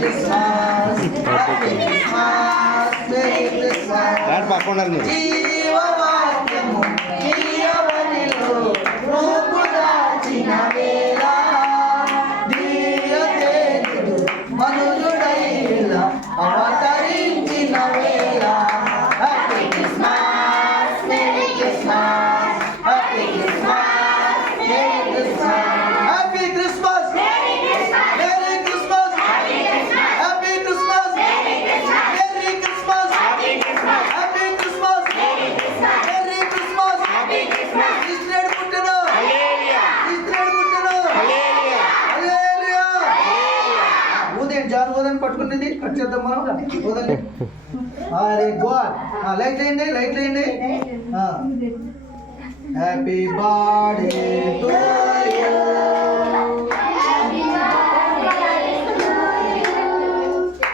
Christmas happy Christmas merry Christmas జీవవాక్యము జీవనిలో రూపు దాచిన వేళ దివ్యతేజుడు మనుజుడైన అవతరించిన వేళ happy Christmas merry Christmas happy Christmas merry Christmas happy Christmas merry Christmas happy Christmas merry Christmas happy Christmas happy Christmas merry Christmas merry Christmas happy Christmas Israel పుట్టెను హల్లెలూయా ఇస్రాయేల్ పుట్టెను హల్లెలూయా హల్లెలూయా ఊదేండి జాన్ ఊదని పట్టుకునేది కట్ చేద్దాం మనం ఊదండి అరే God light వేయండి happy birthday to you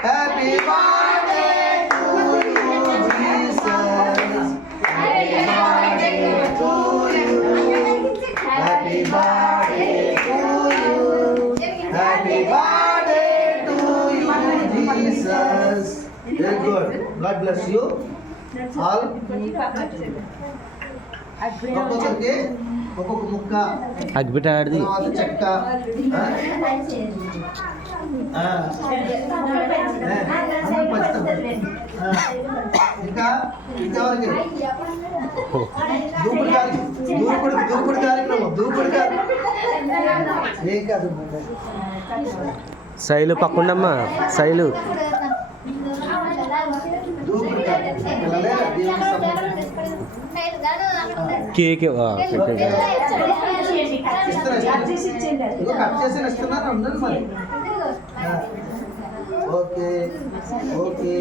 happy birthday to you Jesus happy birthday to you happy birthday to you Jesus very good God bless you all ఒక్కొక్కరికి ఒక్కొక్క ముక్క అగ్గిపెట్టాడిది చెక్క ఇంకా ఇంకెవరికి దూకుడు కార్యక్రమం ఏం కాదు శైలు పక్కుండమ్మా శైలు దూకుడు కేక్ కట్ చేసి ఇస్తున్నాను ఉండండి మరి ఓకే ఓకే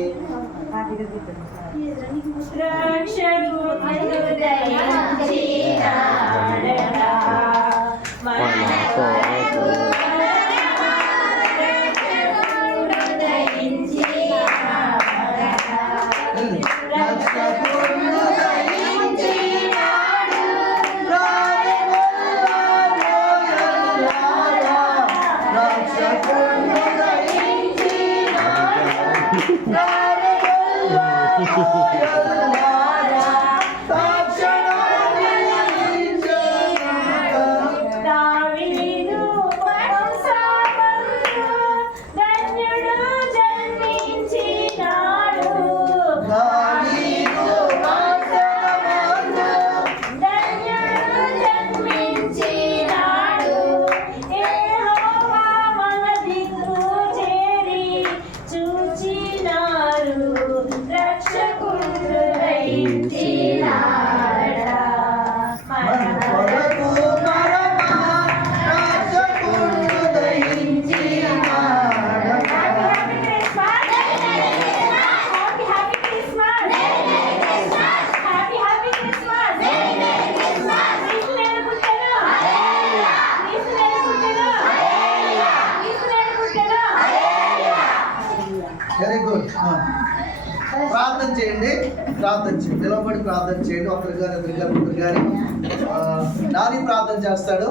వెరీ గుడ్ ప్రార్థన చేయండి నిలబడి ప్రార్థన చేయండి ఒకరి గారు ఇద్దరు గారు ముగ్గురు గారి నాని ప్రార్థన చేస్తాడు.